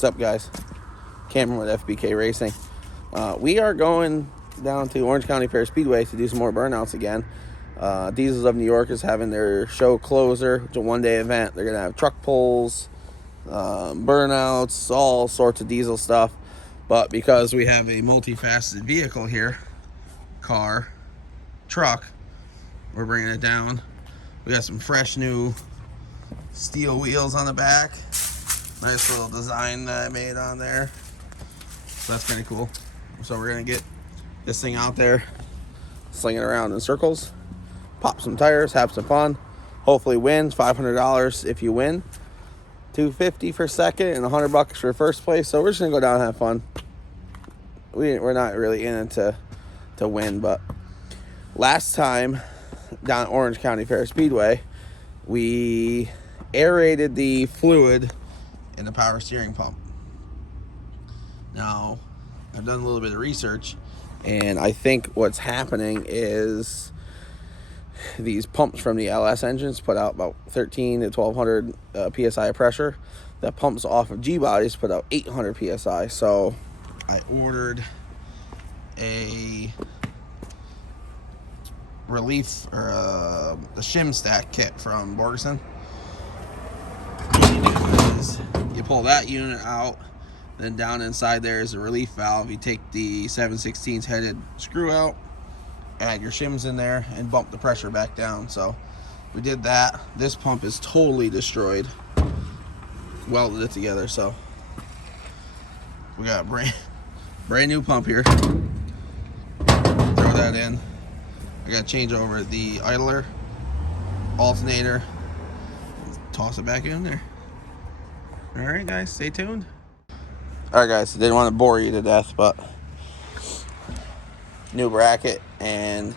What's up, guys? Cameron with FBK Racing. We are going down to Orange County Fair Speedway to do some more burnouts again. Deisels of New York is having their show closer. It's a one-day event. They're going to have truck pulls, burnouts, all sorts of diesel stuff. But because we have a multifaceted vehicle here, car, truck, we're bringing it down. We got some fresh new steel wheels on the back. Nice little design that I made on there. So that's pretty cool. So we're gonna get this thing out there, sling it around in circles, pop some tires, have some fun, hopefully win. $500 if you win, $250 for second, and $100 for first place. So we're just gonna go down and have fun. We're not really in it to win, but last time down at Orange County Fair Speedway, we aerated the fluid in the power steering pump. Now, I've done a little bit of research, and I think what's happening is these pumps from the LS engines put out about 13 to 1200 psi of pressure. That pumps off of G bodies put out 800 psi. So I ordered a relief or the shim stack kit from Borgeson. You pull that unit out, then down inside there is a relief valve. You take the 7/16 headed screw out, add your shims in there, and bump the pressure back down. So we did that. This pump is totally destroyed. Welded it together, so we got a brand new pump here. Throw that in. I got to change over the idler, alternator, toss it back in there. All right, guys, stay tuned. All right, guys, didn't want to bore you to death, but new bracket and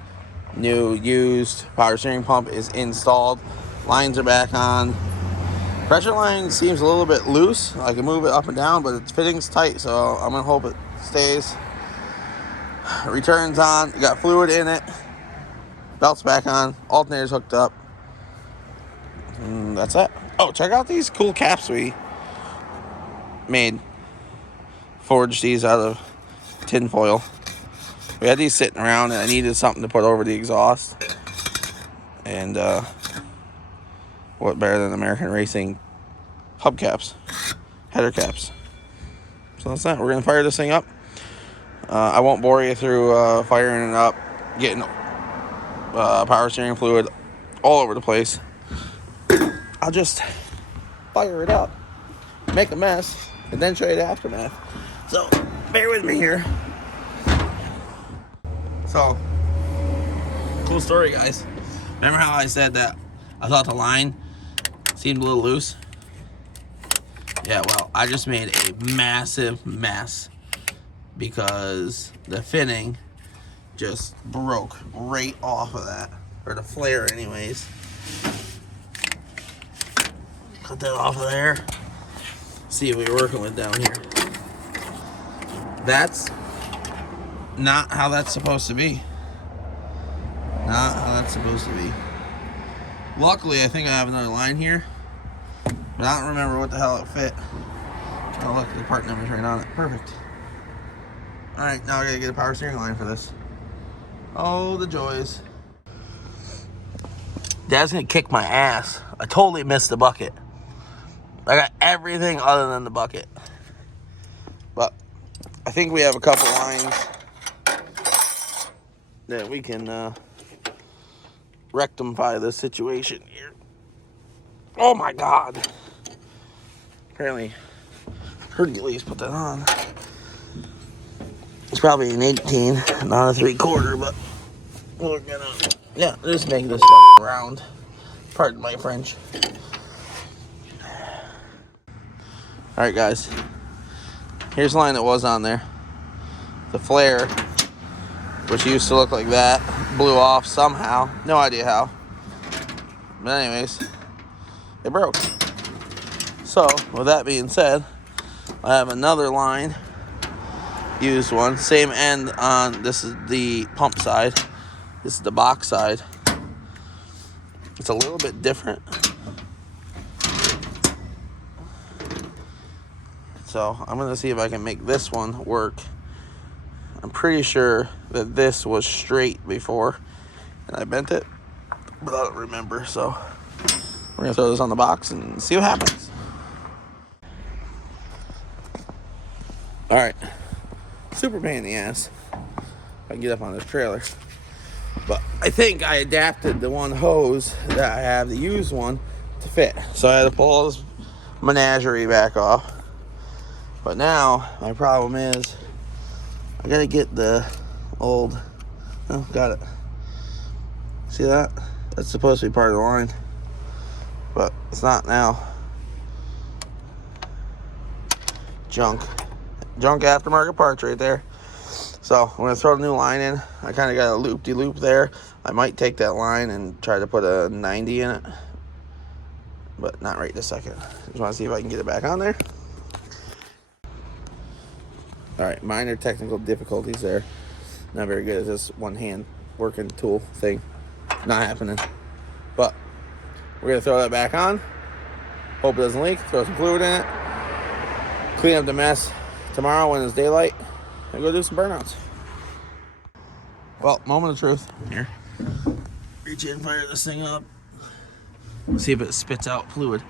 new used power steering pump is installed. Lines are back on. Pressure line seems a little bit loose. I can move it up and down, but its fitting's tight, so I'm gonna hope it stays. Returns on. You got fluid in it. Belt's back on. Alternator's hooked up. And that's it. Oh, check out these cool caps we made. Forged these out of tin foil. We had these sitting around, and I needed something to put over the exhaust. And what better than American Racing hubcaps, header caps. So that's that. We're gonna fire this thing up. I won't bore you through firing it up, getting power steering fluid all over the place. I'll just fire it up, make a mess, and then show you the aftermath. So bear with me here. So cool story, guys. Remember how I said that I thought the line seemed a little loose? Yeah, well, I just made a massive mess because the finning just broke right off of that, or the flare anyways. Cut that off of there. See what we're working with down here. That's not how that's supposed to be. Not how that's supposed to be. Luckily, I think I have another line here, but I don't remember what the hell it fit. Oh, look, the part number's right on it. Perfect. Alright, now I gotta get a power steering line for this. Oh, the joys. Dad's gonna kick my ass. I totally missed the bucket. I got everything other than the bucket. But I think we have a couple lines that we can rectify this situation here. Oh my God. Apparently Hercules put that on. It's probably an 18, not a 3/4, but we're gonna, yeah, just make this fucking round. Pardon my French. Alright, guys. Here's the line that was on there. The flare, which used to look like that, blew off somehow. No idea how. But anyways, it broke. So, with that being said, I have another line. Used one. Same end on, this is the pump side. This is the box side. It's a little bit different. So I'm going to see if I can make this one work. I'm pretty sure that this was straight before, and I bent it, but I don't remember. So we're going to throw this on the box and see what happens. All right. Super pain in the ass. If I can get up on this trailer. But I think I adapted the one hose that I have, the used one, to fit. So I had to pull all this menagerie back off. But now my problem is I gotta get the old, oh, got it. See that? That's supposed to be part of the line, but it's not now. Junk aftermarket parts right there. So I'm gonna throw the new line in. I kind of got a loop-de-loop there. I might take that line and try to put a 90 in it, but not right this second. Just want to see if I can get it back on there. All right, minor technical difficulties there. Not very good at this one-hand working tool thing. Not happening. But we're gonna throw that back on. Hope it doesn't leak. Throw some fluid in it. Clean up the mess tomorrow when it's daylight, and go do some burnouts. Well, moment of truth here. Reach in, fire this thing up. See if it spits out fluid.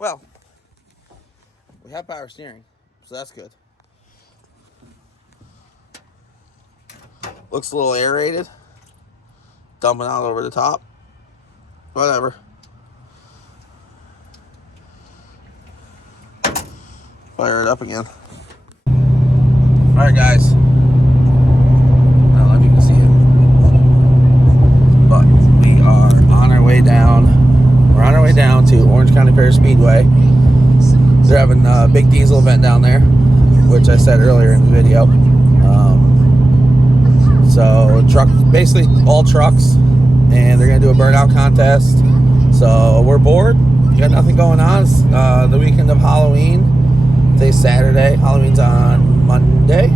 Well, we have power steering, so that's good. Looks a little aerated. Dumping out over the top. Whatever. Fire it up again. Alright guys. I don't know if you can see it, but we are on our way down. We're on our way down to Orange County Fair Speedway. They're having a big diesel event down there, which I said earlier in the video. So basically all trucks, and they're gonna do a burnout contest. So we're bored. We got nothing going on. It's the weekend of Halloween. Today's Saturday. Halloween's on Monday.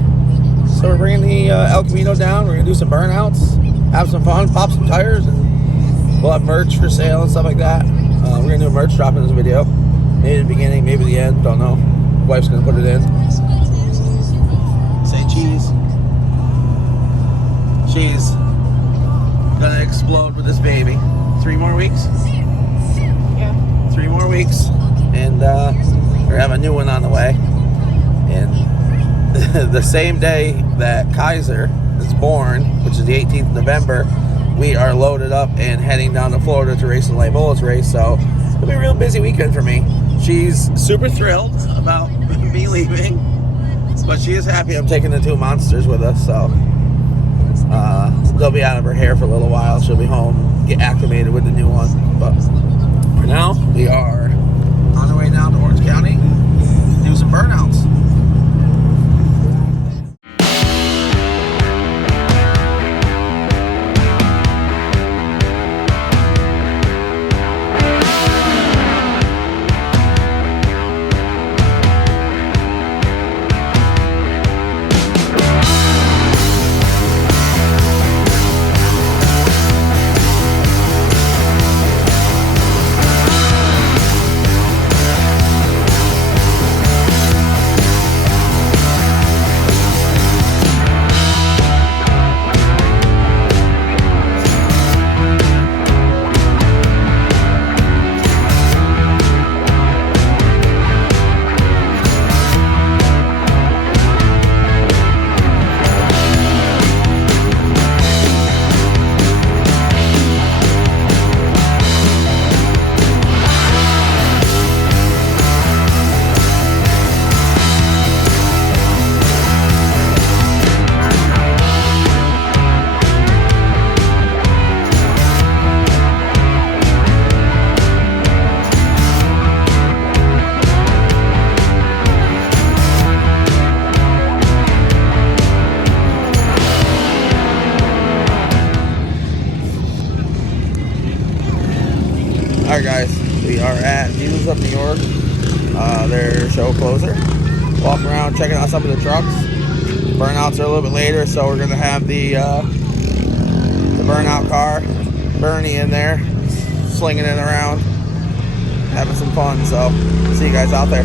So we're bringing the El Camino down. We're gonna do some burnouts, have some fun, pop some tires, and we'll have merch for sale and stuff like that. We're gonna do a merch drop in this video. Maybe the beginning, maybe the end, don't know. Wife's gonna put it in. Say cheese. She's gonna explode with this baby. 3 more weeks? Yeah. 3 more weeks. And we're having a new one on the way. And the same day that Kaiser is born, which is the 18th of November, we are loaded up and heading down to Florida to race the Light Bullets race. So it'll be a real busy weekend for me. She's super thrilled about me leaving, but she is happy I'm taking the 2 monsters with us. So they'll be out of her hair for a little while. She'll be home, get acclimated with the new one. But for now, we are on our way down to Orange County to do some burnouts. Alright guys, we are at Deisels of New York, their show closer. Walking around checking out some of the trucks. Burnouts are a little bit later, so we're gonna have the burnout car, Burnie, in there, slinging it around, having some fun. So see you guys out there.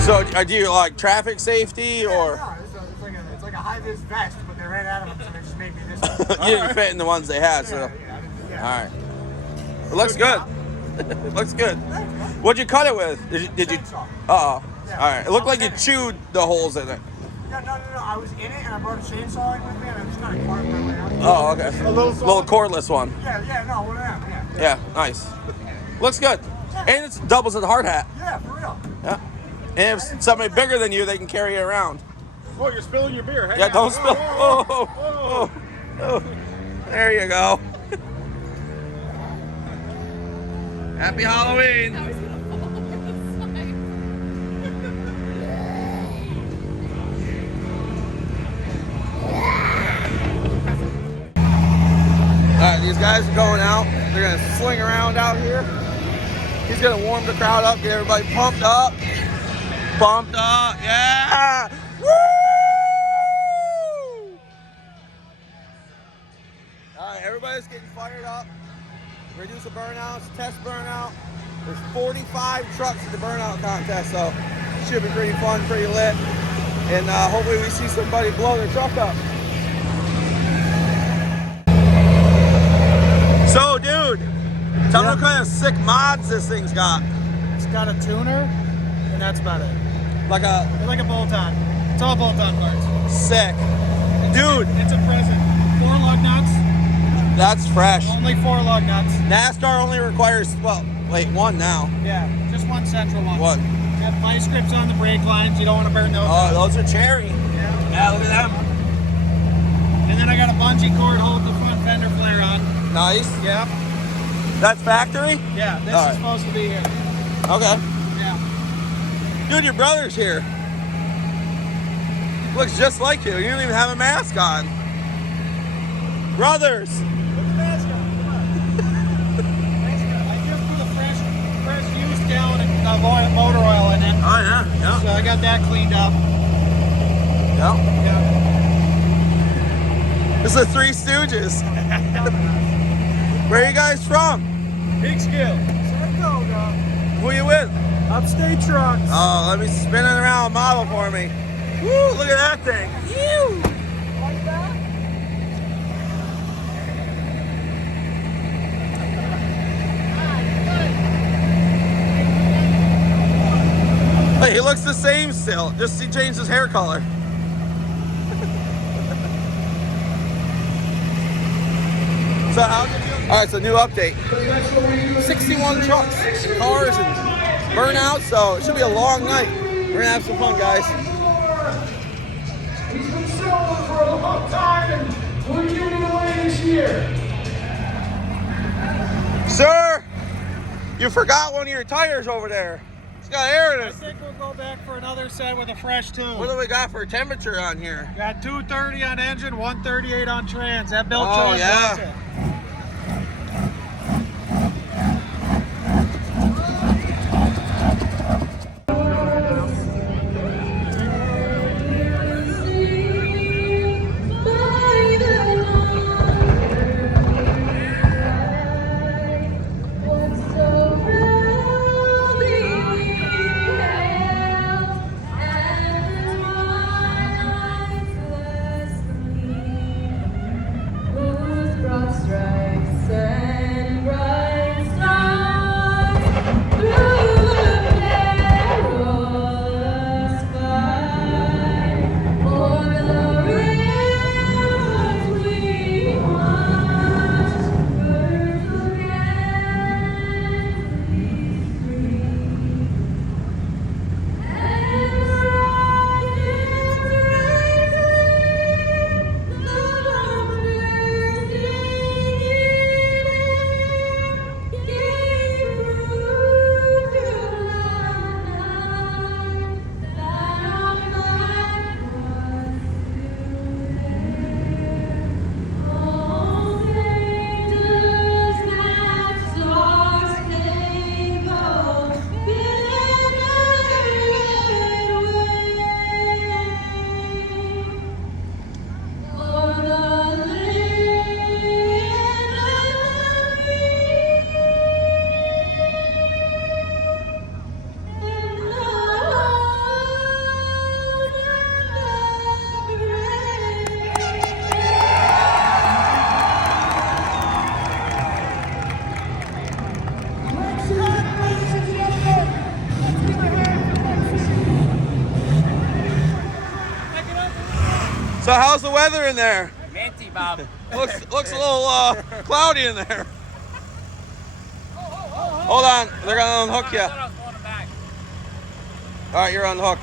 So, do you like traffic safety or? No, it's like a high-vis vest, but they ran out of them, so they just made me this one. You didn't fit in the ones they had, so. Yeah. All right. It looks good. It looks good. What'd you cut it with? Did you? Chainsaw. Uh-oh. Yeah. All right. It looked like you chewed the holes in it. Yeah, no. I was in it, and I brought a chainsaw in with me, and I just kind of carved my way out. Oh, okay. A little cordless one. Yeah, no, one of them, yeah. Yeah, nice. Looks good. And it doubles as a hard hat. Yeah, for real. Yeah. And if somebody bigger than you, they can carry it around. Oh, you're spilling your beer. Hang Yeah, on. don't spill. Whoa, Oh, whoa, oh, oh. There you go. Happy Halloween. Alright, these guys are going out. They're going to sling around out here. He's going to warm the crowd up, get everybody pumped up. Pumped up, yeah! Woo! Alright, everybody's getting fired up. Reduce the burnouts, test burnout. There's 45 trucks at the burnout contest, so it should be pretty fun, pretty lit. And hopefully we see somebody blow their truck up. So, dude, tell me what kind of sick mods this thing's got. It's got a tuner, and that's about it. Like a It's like a bolt-on. It's all bolt-on parts. sick. Dude, It's a present. 4 lug nuts. that's fresh. Only 4 lug nuts. NASCAR only requires, well, wait, one now. Yeah, just one central one. What? You have vice grips on the brake lines. You don't want to burn those. Oh, those are cherry. Yeah. Yeah, look at them. And then I got a bungee cord holding the front fender flare on. Nice. Yep. That's factory? Yeah, this All is right. supposed to be here. Okay. Yeah. Dude, your brother's here. Looks just like you. You don't even have a mask on. Brothers. Put the mask on. Come on. I just put a fresh used gallon of motor oil in it. Oh, yeah. So I got that cleaned up. Yeah. Yeah. This is the Three Stooges. Where are you guys from? Big skill. Saratoga. Who are you with? Upstate trucks. Oh, let me spin it around a model for me. Woo, look at that thing. Ew. Like that? Hey, he looks the same still. Just he changed his hair color. So how did you? All right, so new update. 61 trucks, cars, and burnouts. So it should be a long night. We're gonna have some fun, guys. He's been selling for a long time, and we're giving it away this year. Sir, you forgot one of your tires over there. It's got air in I it. think we'll go back for another set with a fresh tune. What do we got for temperature on here? Got 230 on engine, 138 on trans. That belt Oh, trans yeah. does it. So how's the weather in there? Manty, Bob. Looks a little cloudy in there. Hold on, they're gonna unhook you. I thought I was going back. All right, you're unhooked.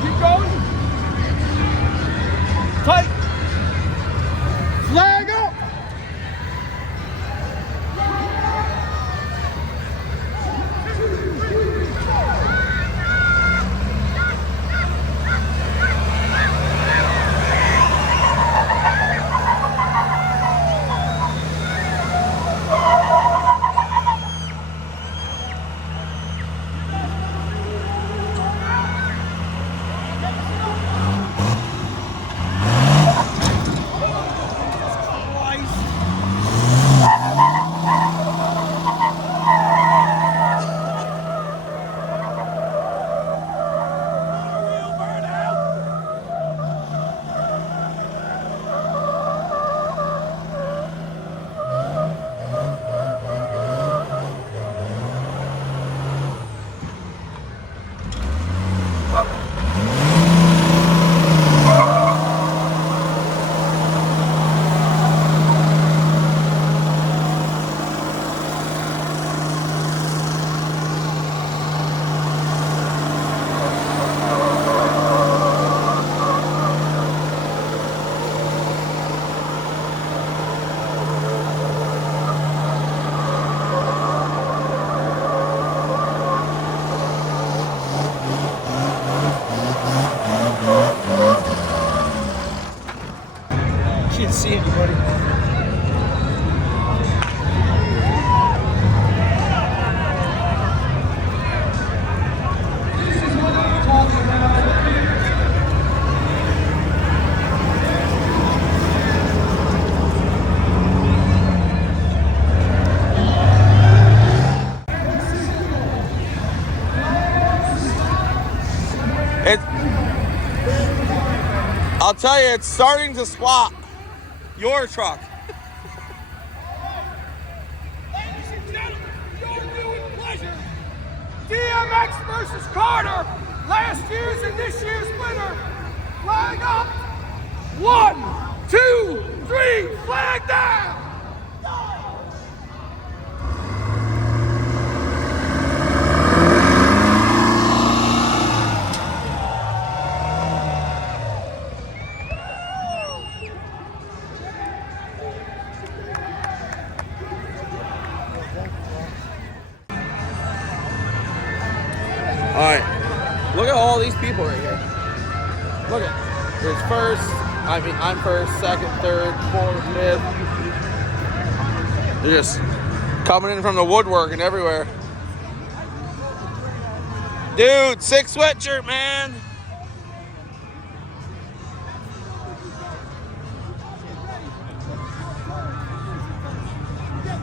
Keep going. Tight. Flag up. Can't see anybody. I'll tell you, it's starting to swap your truck. Ladies and gentlemen, your viewing pleasure. DMX versus Carter. Last year's and this year's winner. Flag up. 1, 2, 3. Flag down. All right, look at all these people right here. Look at, there's first, I'm first, second, third, fourth, fifth. They're just coming in from the woodwork and everywhere. Dude, sick sweatshirt, man.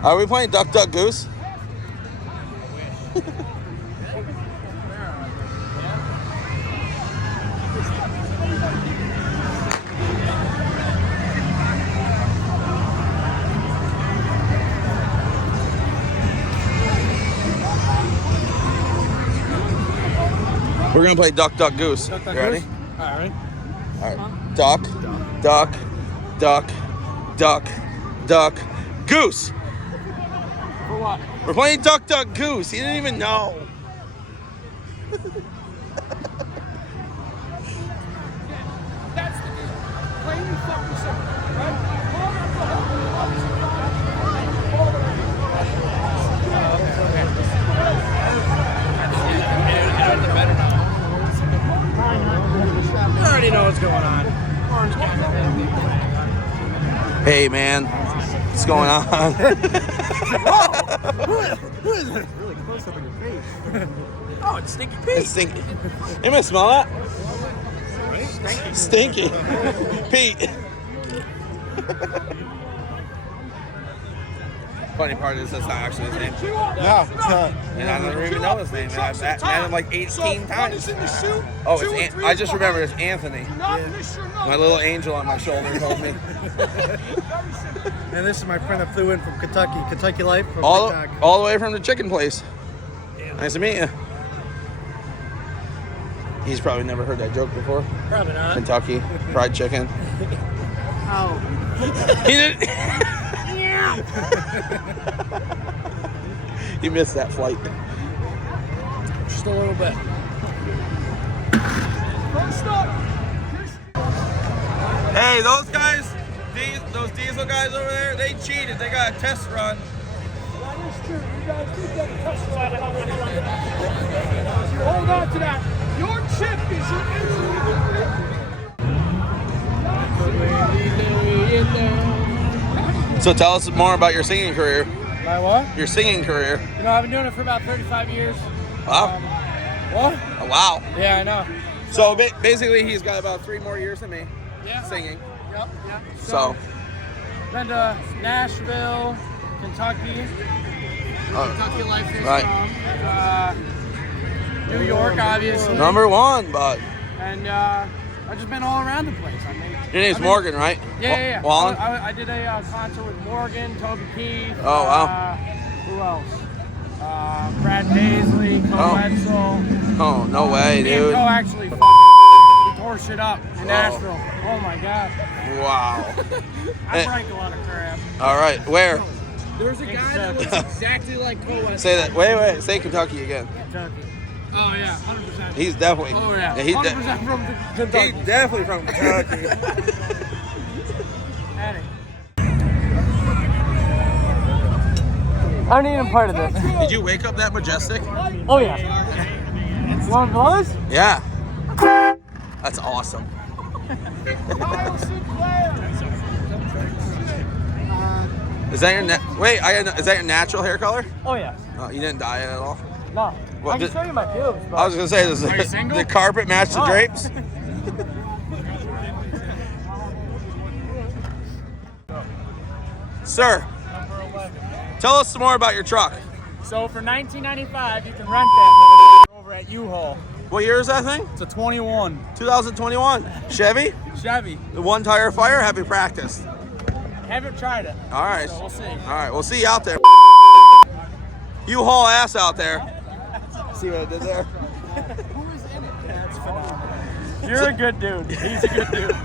Are we playing Duck, Duck, Goose? We're gonna play Duck, Duck, Goose. Duck, duck, You ready? goose? All right. All right. Duck, duck, duck, duck, duck, goose. For what? We're playing Duck, Duck, Goose. He didn't even know. That's the deal. Plain and fucking simple, right? I already know what's going on. Hey, man. What's going on? Who is it? Really close up in your face. Oh, it's Stinky Pete. It's stinky. You gonna smell that? Stinky. Pete. Funny part is that's not actually his name. No, it's not. And I don't even know his name. And I've met him like 18 times. Oh, it's I just remember it's Anthony. My little angel on my shoulder told me. And this is my friend that flew in from Kentucky Life. From All TikTok. the way from the chicken place. Nice to meet you. He's probably never heard that joke before. Probably not. Kentucky Fried Chicken. Oh. He didn't. He missed that flight. Just a little bit. Hey, those guys, those diesel guys over there, they cheated. They got a test run. That is true. You guys did get a test run. Hold on to that. Your chip is your So tell us more about your singing career. My what? Your singing career. You know, I've been doing it for about 35 years. Wow. What? Oh, wow. Yeah, I know. So basically, he's got about 3 more years than me singing. Yep. So. Been to Nashville, Kentucky. Kentucky Life is from. New York, obviously. Number 1, bud. And I've just been all around the place. Your name's Morgan, right? Yeah. Wallen? I did a concert with Morgan, Toby Keith. Oh, wow. Who else? Brad Daisley, Wetzel. Oh, no way, Me and dude. Co actually tore shit up in Nashville. Oh my god. Wow. I drank a lot of crap. All right, where? There's a guy that looks exactly like Co Wetzel. Say that. Wait. Say Kentucky again. Kentucky. Oh yeah, 100%. He's definitely. Oh yeah. He's 100% from Kentucky. He's definitely from Kentucky. Eddie. I ain't even part of this. Did you wake up that majestic? Oh yeah. You want blows? Yeah. That's awesome. Is that your wait? Is that your natural hair color? Oh yeah. Oh, you didn't dye it at all. No. What, I can show you my pubes, but I was gonna say, does Are you single? the carpet match the Oh. drapes? Sir, tell us some more about your truck. So for $19.95, you can rent that over at U-Haul. What year is that thing? It's a 21 2021. Chevy? Chevy. The 1 tire fire? Have you practiced? Haven't tried it. All right. So we'll see. All right, we'll see you out there. You haul ass out there. See what I did there? Who is in it? That's phenomenal. You're a good dude. He's a good dude.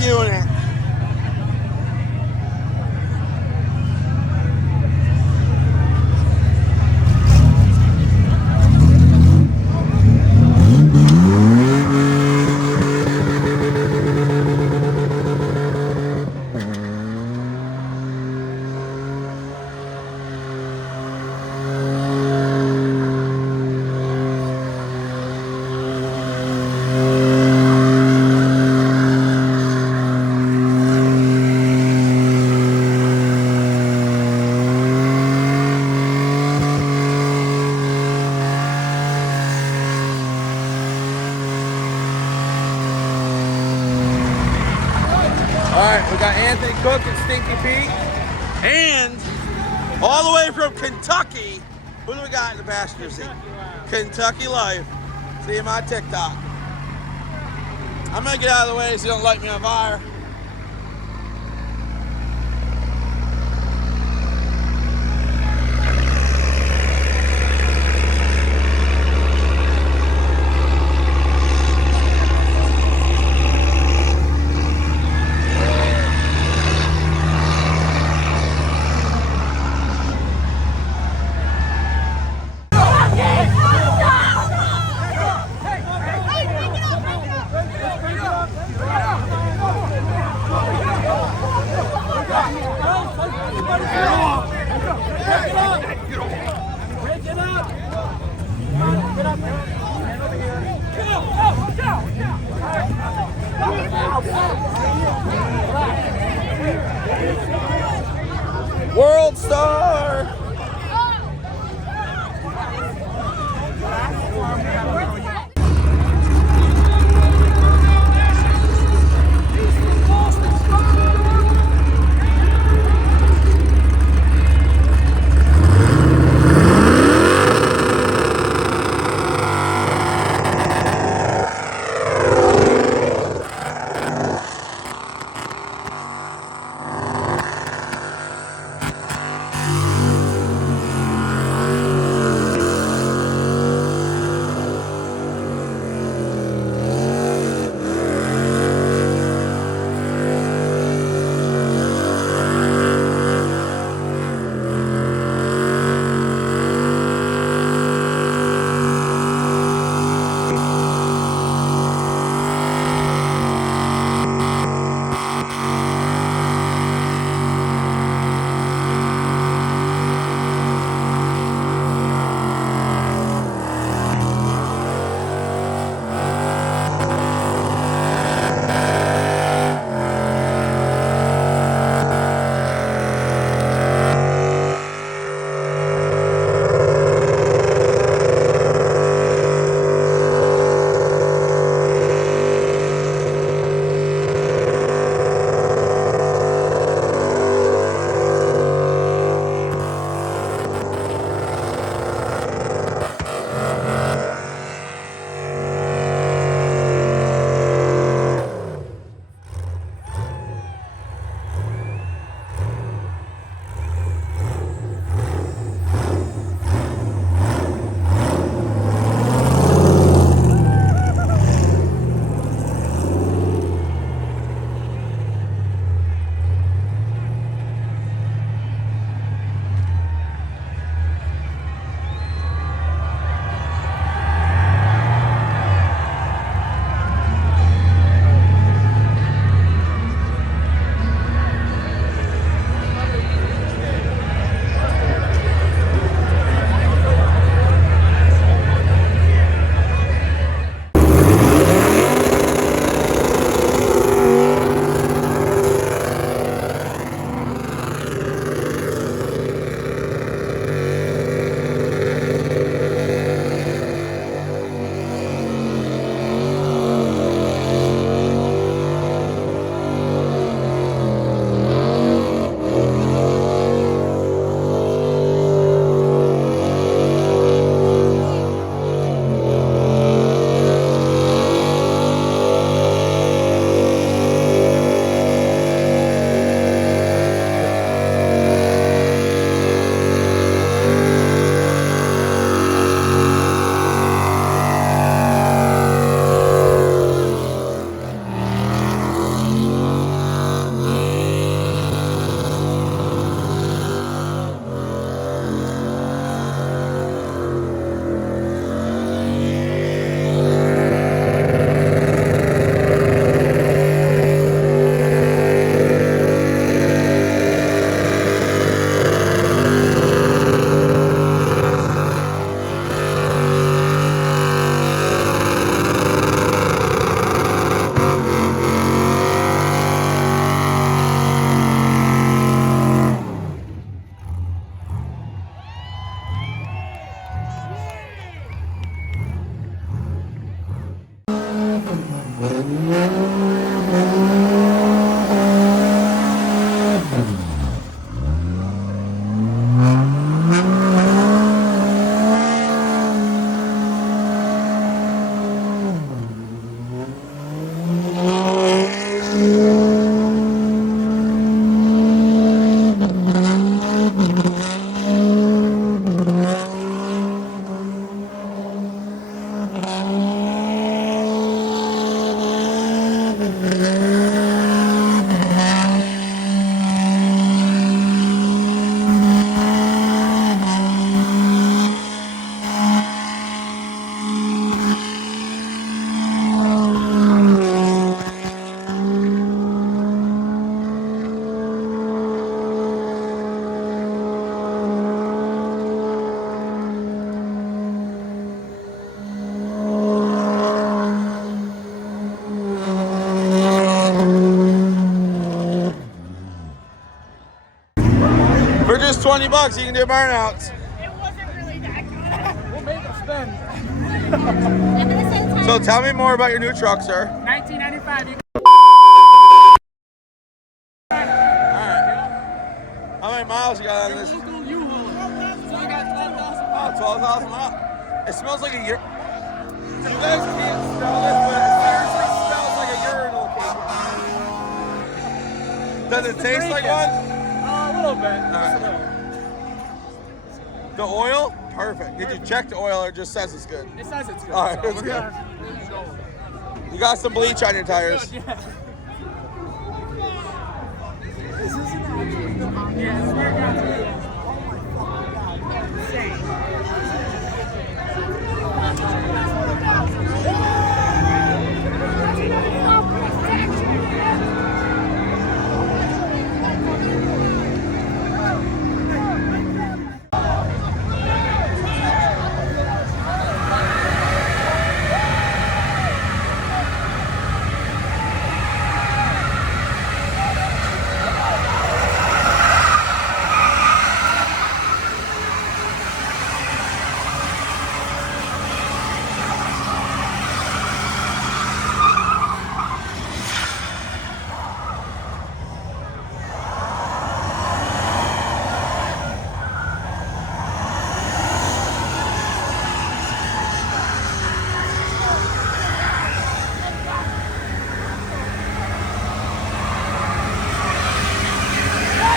unit. Alright, we got Anthony Cook and Stinky Pete. And all the way from Kentucky, who do we got in the passenger seat? Kentucky Life. See him on TikTok. I'm gonna get out of the way so you don't light me on fire. World Star! For just $20, you can do burnouts. It wasn't really that good. We'll make them spend. So tell me more about your new truck, sir. 1995. You How many miles you got on this? So I got 12,000. Oh, 12,000 miles. It smells like a year. You guys can't smell it, but it seriously smells like a urinal cake. Does it taste like one? A little bit. Just a Alright. little. The oil? Perfect. Did you check the oil or it just says it's good? It says it's good. All right, so it's we're good. gonna go. You got some bleach on your tires. Yeah. Yeah, it's weird guys.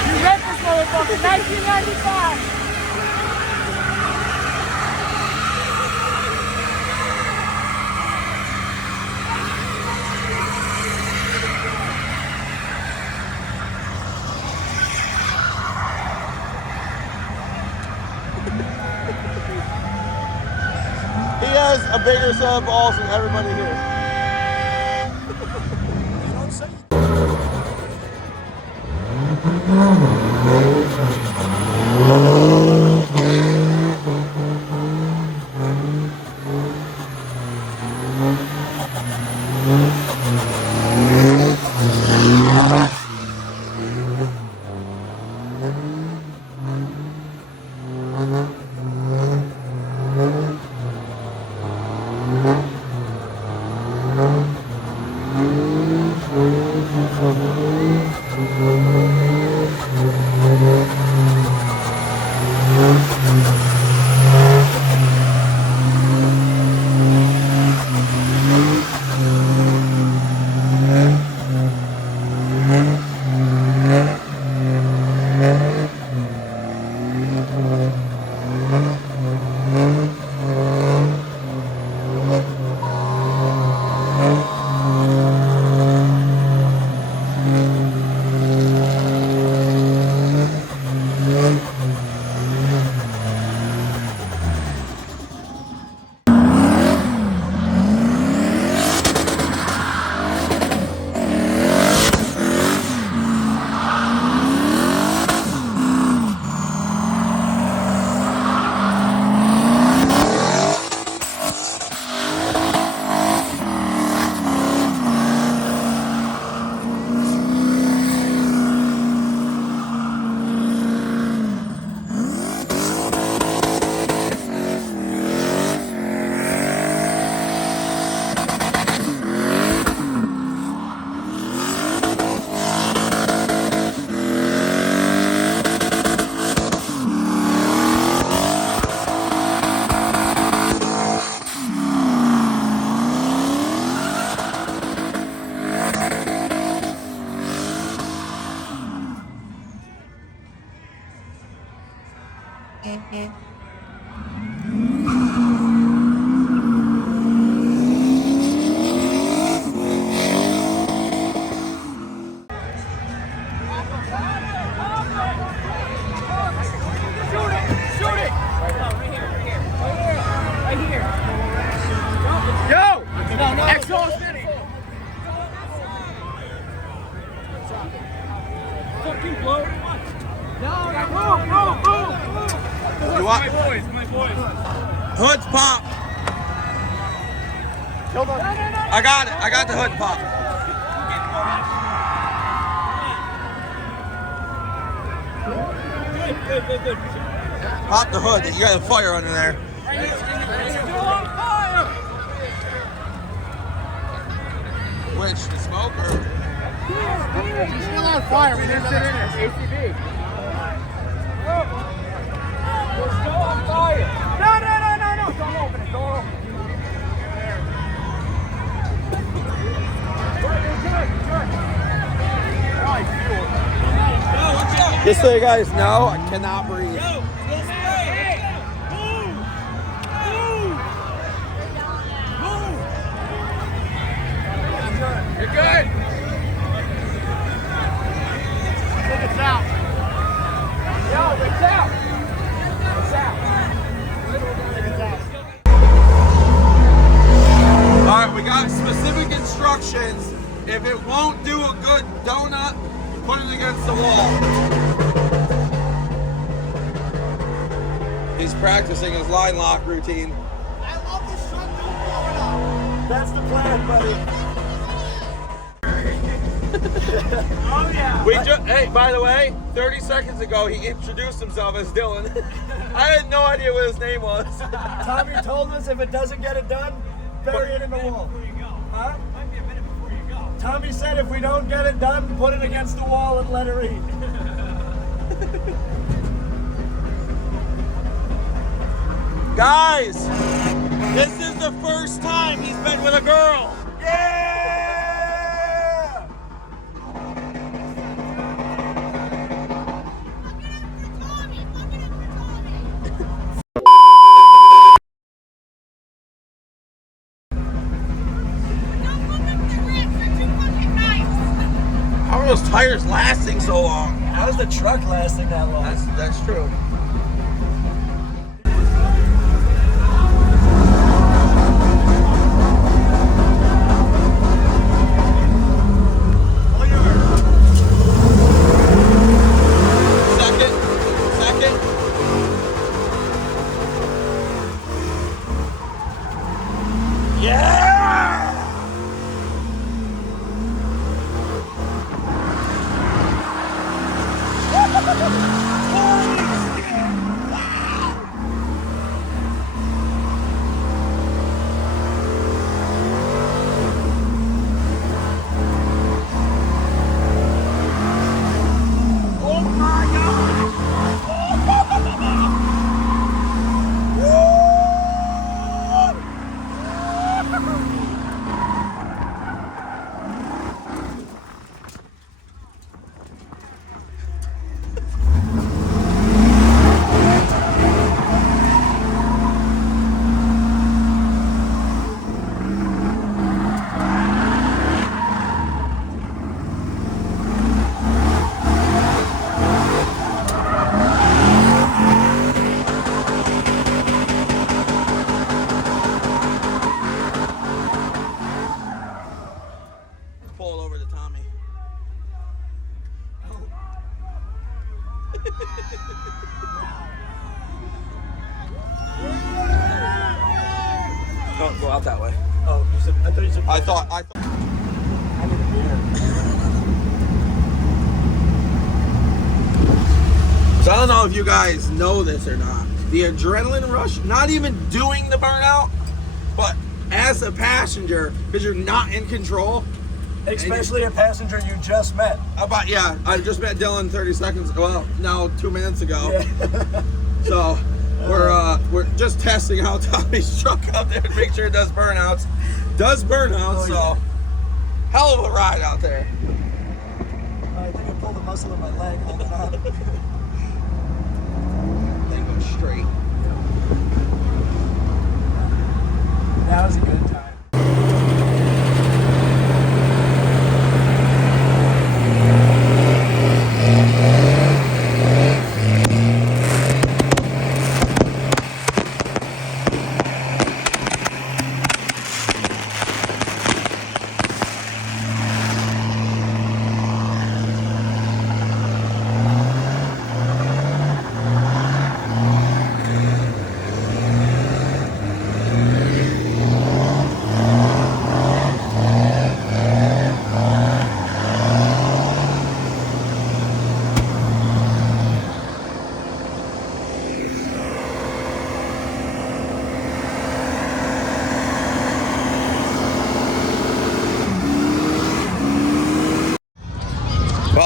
You read this motherfucker, 1995. He has a bigger set of balls than everybody here. so steady. Fucking blow. No, move. You want My boys. hoods pop? I got it. I got the hood pop. Good. Pop the hood. You got a fire under there. Still on fire. Which the smoke or? She's still on fire. We didn't sit in it. ACB. We're still on fire. No. Don't open it. Don't open it. Just so you guys know, I cannot breathe. You're good. I think it's out. Yo, it's out. All right, we got specific instructions. If it won't do a good donut, put it against the wall. He's practicing his line lock routine. I love this truck. Don't blow it up. That's the plan, buddy. Oh yeah. Hey, by the way, 30 seconds ago he introduced himself as Dylan. I had no idea what his name was. Tommy told us if it doesn't get it done, bury it in the wall. Huh? Might be a minute before you go. Tommy said if we don't get it done, put it against the wall and let her eat. Guys, this is the first time he's been with a girl. Yeah! How are those tires lasting so long? How's the truck lasting that long? That's true. Second. Yeah! Pull it over to Tommy. Don't go out that way. Oh, I thought you said. I thought. I need a beer. So I don't know if you guys know this or not. The adrenaline rush, not even doing the burnout, but as a passenger, because you're not in control. Especially a passenger you just met. I just met Dylan 30 seconds, well, no, 2 minutes ago. Yeah. So we're just testing out Tommy's truck out there to make sure it does burnouts. Does burnouts, so hell of a ride out there. I think I pulled a muscle in my leg holding on. Thing goes straight. That was a good time.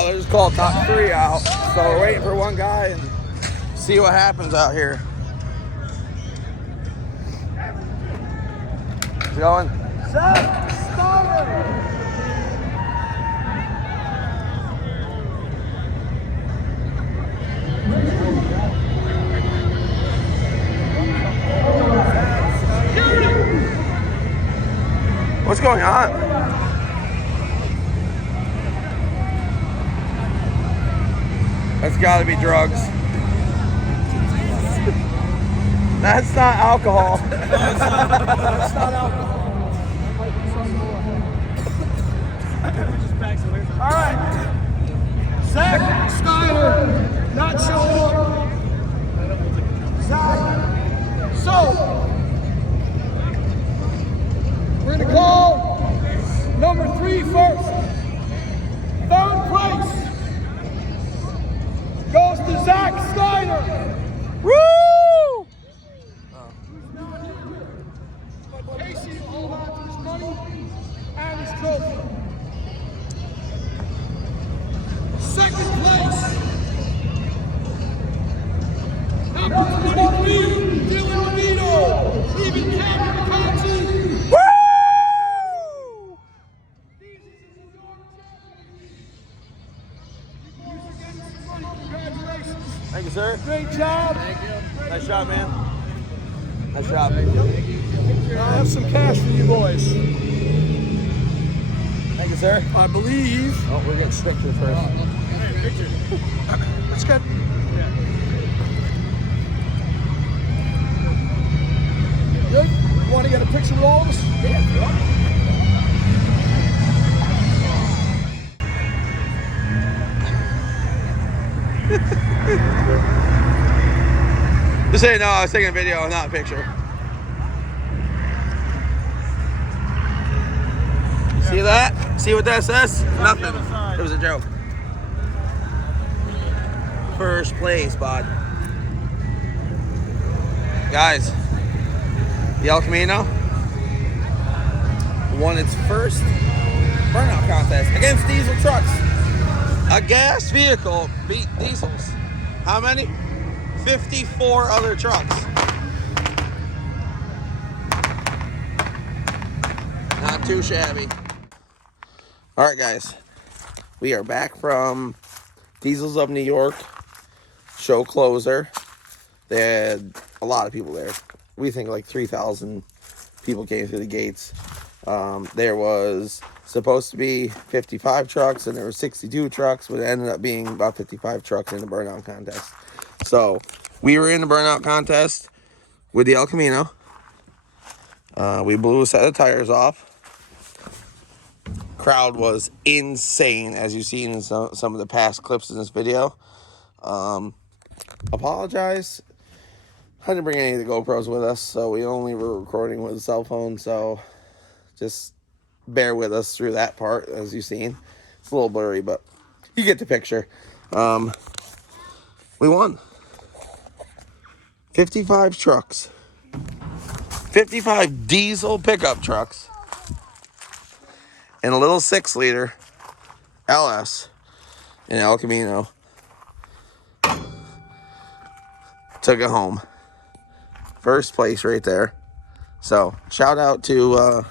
Well, they just called top 3 out, so we're waiting for one guy and see what happens out here. How's it going? Zach Steiner. What's going on? That's gotta be drugs. That's not alcohol. That's not alcohol. All right. Zach Steiner, not showing up. Zach. So, we're going to call number 3 first. 3rd place goes to Zach Steiner. Woo! But Casey will hold on to his money and his trophy. 2nd place, number 23, Dylan Camino, leaving Camino. Woo! Thank you, sir. Great job. Thank you. Nice job, man. Nice job. I have some cash for you boys. Thank you, sir. I believe. Oh, we're getting pictures first. That's good. Good? You want to get a picture with all of us? Yeah. Just so you know, I was taking a video, not a picture. See that? See what that says? Nothing. It was a joke. First place, bud. Guys, the El Camino won its first burnout contest against diesel trucks. A gas vehicle beat Deisels. How many? 54 other trucks. Not too shabby. All right, guys. We are back from Deisels of New York. Show closer. They had a lot of people there. We think like 3,000 people came through the gates. There was supposed to be 55 trucks and there were 62 trucks, but it ended up being about 55 trucks in the burnout contest. So we were in the burnout contest with the El Camino. We blew a set of tires off. Crowd was insane, as you've seen in some of the past clips in this video. Apologize. I didn't bring any of the GoPros with us, so we only were recording with a cell phone, so just bear with us through that part, as you've seen. It's a little blurry, but you get the picture. We won. 55 trucks. 55 diesel pickup trucks. And a little 6-liter LS in El Camino. Took it home. First place right there. So, shout out to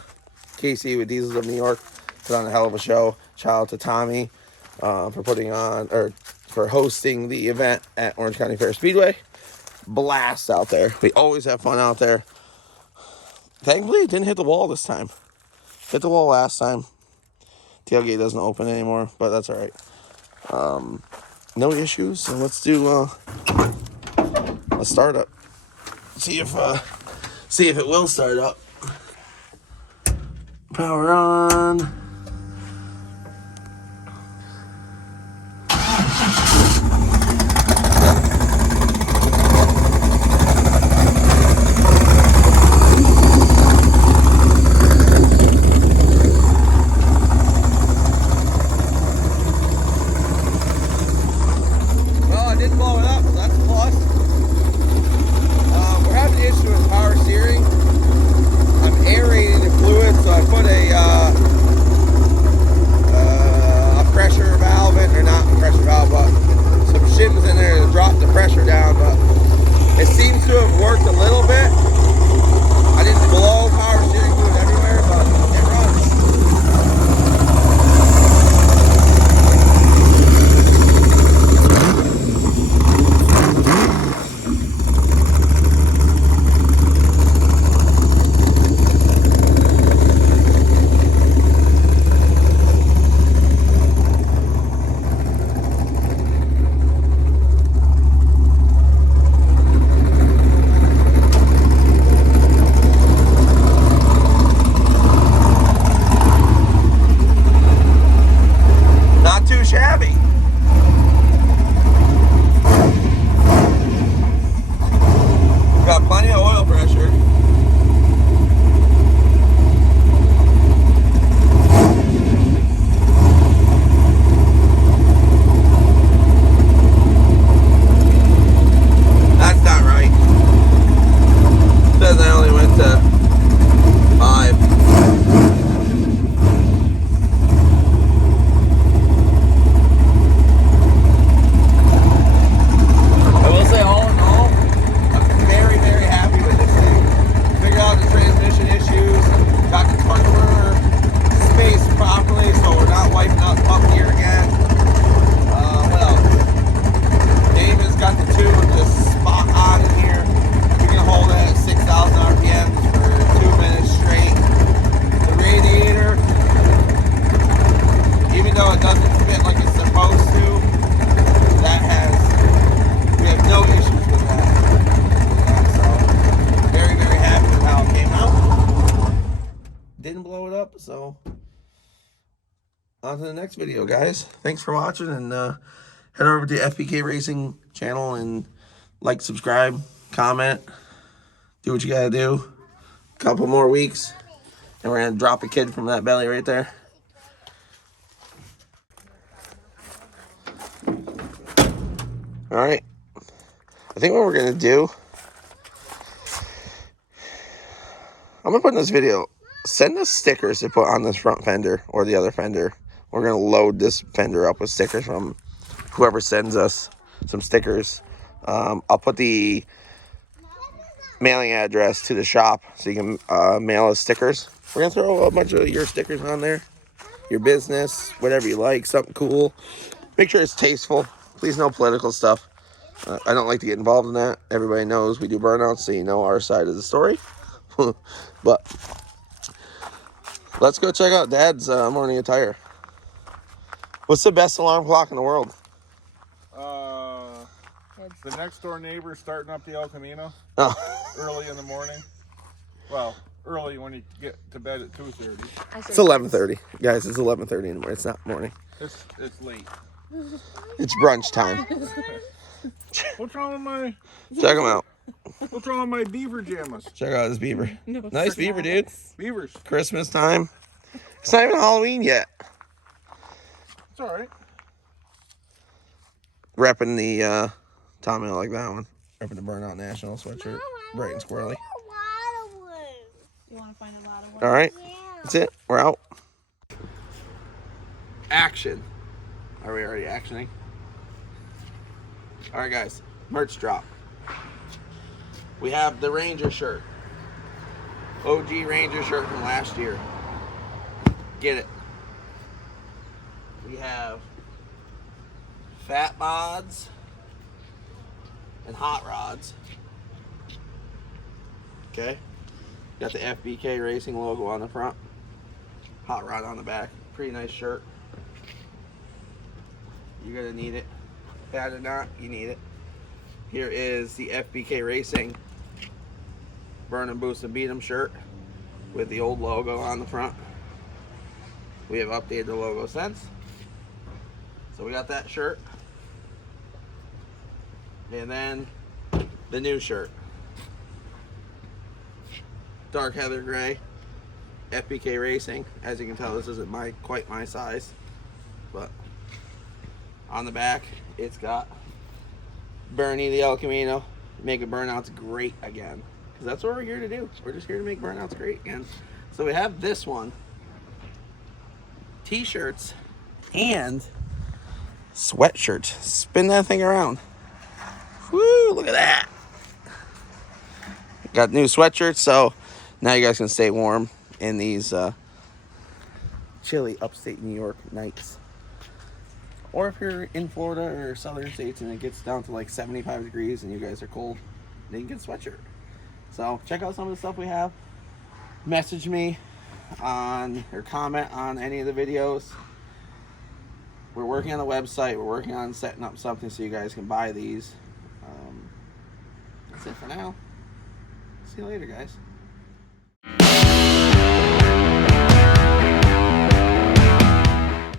Casey with Deisels of New York. Put on a hell of a show. Shout out to Tommy for putting on, or for hosting the event at Orange County Fair Speedway. Blast out there. We always have fun out there. Thankfully, it didn't hit the wall this time. Hit the wall last time. Tailgate doesn't open anymore, but that's all right. No issues. So let's do a startup. See if it will start up. Power on. Well, I did blow it up, so that's a plus. We're having an issue with power steering. I'm aerating the fluid, so I put a didn't blow it up. So on to the next video, guys. Thanks for watching, and head over to the FPK Racing channel and like, subscribe, comment, do what you gotta do. A couple more weeks, and we're gonna drop a kid from that belly right there. All right, I think what we're gonna do, I'm gonna put in this video, send us stickers to put on this front fender or the other fender. We're gonna load this fender up with stickers from whoever sends us some stickers. I'll put the mailing address to the shop so you can mail us stickers. We're gonna throw a bunch of your stickers on there, your business, whatever you like, something cool. Make sure it's tasteful. Please, no political stuff. I don't like to get involved in that. Everybody knows we do burnouts, so you know our side of the story. But let's go check out Dad's morning attire. What's the best alarm clock in the world? The next door neighbor starting up the El Camino Oh, early in the morning. Well, early when you get to bed at 2:30. it's 11:30, guys. It's 11:30 in the morning. It's not morning. It's late. It's brunch time. What's wrong with my Check them out. What's wrong with my beaver jammas? Check out this beaver. Nice beaver, dude. Beavers. Christmas time. It's not even Halloween yet. It's all right. Repping the Tommy, I like that one. Repping the Burnout Nationals sweatshirt. Bright and squirrely. You want to find a lot of work? All right. That's it. We're out. Action. Are we already actioning? All right, guys. Merch drop. We have the Ranger shirt. OG Ranger shirt from last year. Get it. We have fat mods and hot rods. Okay. Got the FBK Racing logo on the front. Hot rod on the back. Pretty nice shirt. You're gonna need it. Bad or not, you need it. Here is the FBK Racing Burn and Boost and Beat 'em shirt with the old logo on the front. We have updated the logo since. So we got that shirt. And then the new shirt. Dark heather gray. FBK Racing. As you can tell, this isn't quite my size. But on the back, it's got Burnie the El Camino. Making burnouts great again. Because that's what we're here to do. We're just here to make burnouts great again. So we have this one. T-shirts and sweatshirts. Spin that thing around. Woo, look at that. Got new sweatshirts, so now you guys can stay warm in these chilly upstate New York nights. Or if you're in Florida or southern states and it gets down to like 75 degrees and you guys are cold, then you can get a sweatshirt. So check out some of the stuff we have. Message me on or comment on any of the videos. We're working on the website. We're working on setting up something so you guys can buy these. That's it for now. See you later, guys.